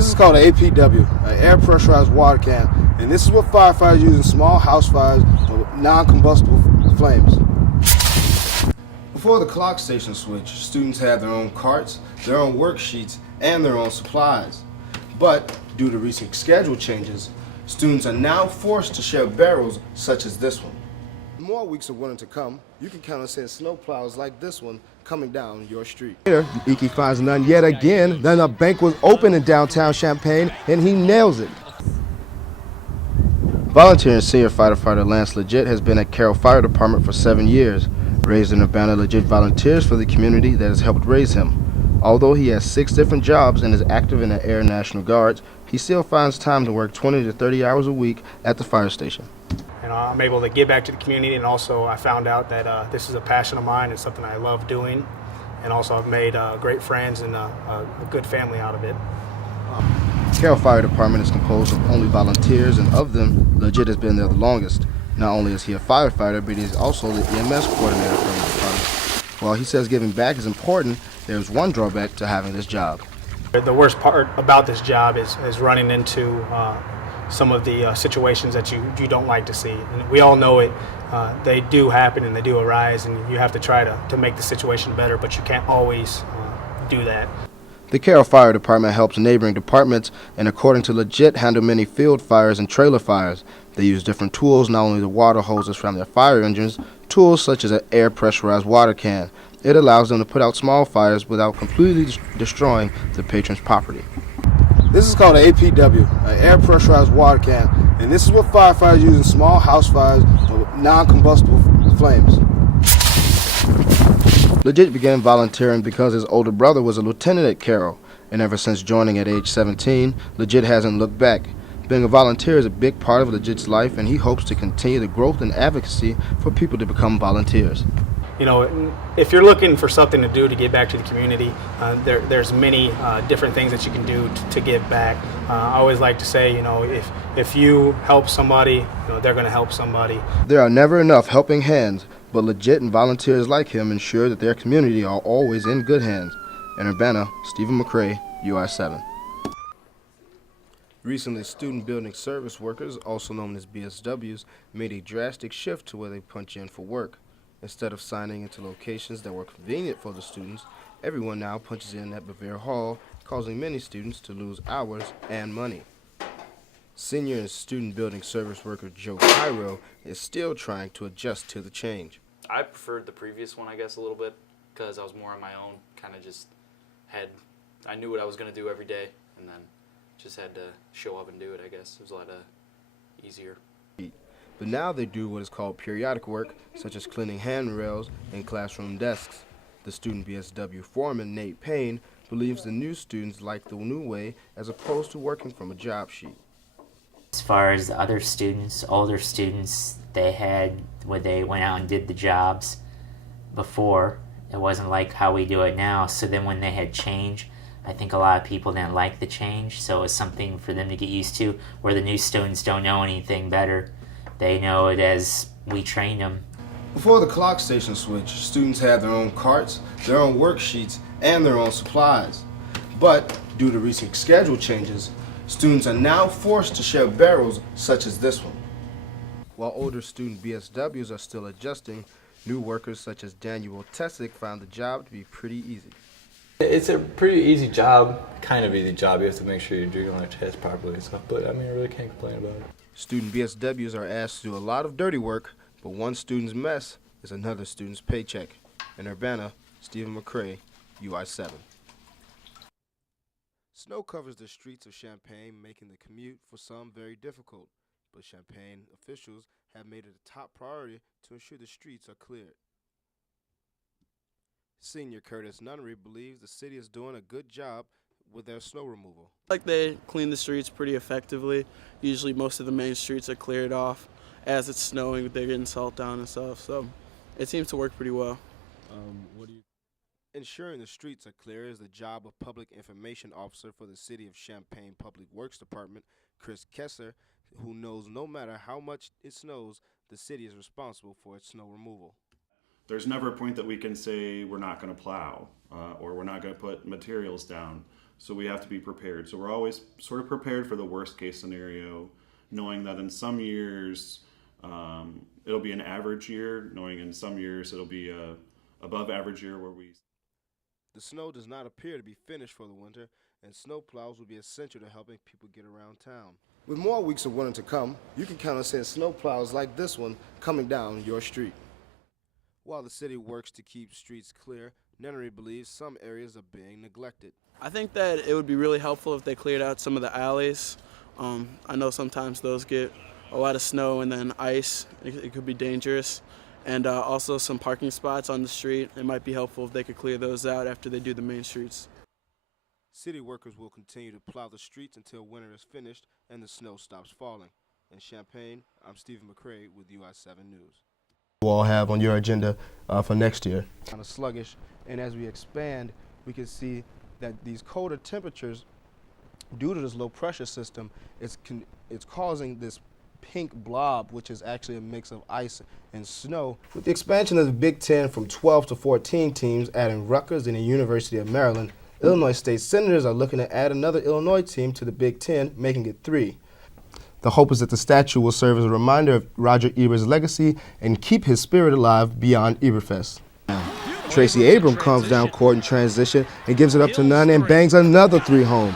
This is called an APW, an air pressurized water can, and this is what firefighters use in small house fires with non-combustible flames. Before the clock station switch, students had their own carts, their own worksheets, and their own supplies. But due to recent schedule changes, students are now forced to share barrels such as this one. With more weeks of winter to come, you can count on seeing snowplows like this one coming down your street. Here, Iki finds none yet again. Then a bank was open in downtown Champaign, and he nails it. Volunteering senior firefighter Lance Legit has been at Carroll Fire Department for 7 years. Raised in Urbana, Legit volunteers for the community that has helped raise him. Although he has 6 different jobs and is active in the Air National Guards, he still finds time to work 20 to 30 hours a week at the fire station. I'm able to give back to the community, and also I found out that this is a passion of mine. It's something I love doing, and also I've made great friends and a good family out of it. Carroll Fire Department is composed of only volunteers, and of them, Legit has been there the longest. Not only is he a firefighter, but he is also the EMS coordinator for the department. While he says giving back is important, there's one drawback to having this job. The worst part about this job is running into some of the situations that you don't like to see. And we all know it. They do happen and they do arise, and you have to try to make the situation better, but you can't always do that. The Carroll Fire Department helps neighboring departments and, according to Legit, handle many field fires and trailer fires. They use different tools, not only the water hoses from their fire engines, tools such as an air pressurized water can. It allows them to put out small fires without completely destroying the patron's property. This is called an APW, an air pressurized water can, and this is what firefighters use in small house fires with non-combustible flames. Legit began volunteering because his older brother was a lieutenant at Carroll, and ever since joining at age 17, Legit hasn't looked back. Being a volunteer is a big part of Legit's life, and he hopes to continue the growth and advocacy for people to become volunteers. You know, if you're looking for something to do to give back to the community, there's many different things that you can do to give back. I always like to say, you know, if you help somebody, you know, they're going to help somebody. There are never enough helping hands, but Legit and volunteers like him ensure that their community are always in good hands. In Urbana, Stephen McRae, UI7. Recently, student building service workers, also known as BSWs, made a drastic shift to where they punch in for work. Instead of signing into locations that were convenient for the students, everyone now punches in at Bevere Hall, causing many students to lose hours and money. Senior and student building service worker Joe Cairo is still trying to adjust to the change. I preferred the previous one, I guess, a little bit, because I was more on my own, kind of just I knew what I was going to do every day, and then just had to show up and do it, I guess. It was a lot easier. But now they do what is called periodic work, such as cleaning handrails and classroom desks. The student BSW foreman, Nate Payne, believes the new students like the new way as opposed to working from a job sheet. As far as the other students, older students, they had when they went out and did the jobs before. It wasn't like how we do it now. So then when they had change, I think a lot of people didn't like the change. So it was something for them to get used to, where the new students don't know anything better. They know it as we train them. Before the clock station switch, students had their own carts, their own worksheets, and their own supplies. But due to recent schedule changes, students are now forced to share barrels such as this one. While older student BSWs are still adjusting, new workers such as Daniel Tessick found the job to be pretty easy. It's a pretty easy job, kind of easy job. You have to make sure you're doing your test properly and stuff, but I mean, I really can't complain about it. Student BSWs are asked to do a lot of dirty work, but one student's mess is another student's paycheck. In Urbana, Stephen McRae, UI7. Snow covers the streets of Champaign, making the commute for some very difficult, but Champaign officials have made it a top priority to ensure the streets are cleared. Senior Curtis Nunnery believes the city is doing a good job with their snow removal. Like they clean the streets pretty effectively. Usually most of the main streets are cleared off. As it's snowing, they're getting salt down and stuff, so it seems to work pretty well. Ensuring the streets are clear is the job of Public Information Officer for the City of Champaign Public Works Department, Chris Kessler, who knows no matter how much it snows, the city is responsible for its snow removal. There's never a point that we can say we're not going to plow or we're not going to put materials down. So we have to be prepared. So we're always sort of prepared for the worst case scenario, knowing that in some years it'll be an average year, knowing in some years it'll be a above average year where we. The snow does not appear to be finished for the winter, and snow plows will be essential to helping people get around town. With more weeks of winter to come, you can count on seeing snow plows like this one coming down your street. While the city works to keep streets clear, Nunnery believes some areas are being neglected. I think that it would be really helpful if they cleared out some of the alleys. I know sometimes those get a lot of snow and then ice. It could be dangerous. And also some parking spots on the street. It might be helpful if they could clear those out after they do the main streets. City workers will continue to plow the streets until winter is finished and the snow stops falling. In Champaign, I'm Stephen McRae with UI7 News. You all have on your agenda for next year. Kind of sluggish, and as we expand, we can see that these colder temperatures, due to this low pressure system, it's causing this pink blob, which is actually a mix of ice and snow. With the expansion of the Big Ten from 12 to 14 teams, adding Rutgers and the University of Maryland, Illinois State Senators are looking to add another Illinois team to the Big Ten, making it 3. The hope is that the statue will serve as a reminder of Roger Ebert's legacy and keep his spirit alive beyond Eberfest. Tracy Abram comes down court in transition and gives it up to none and bangs another 3 home.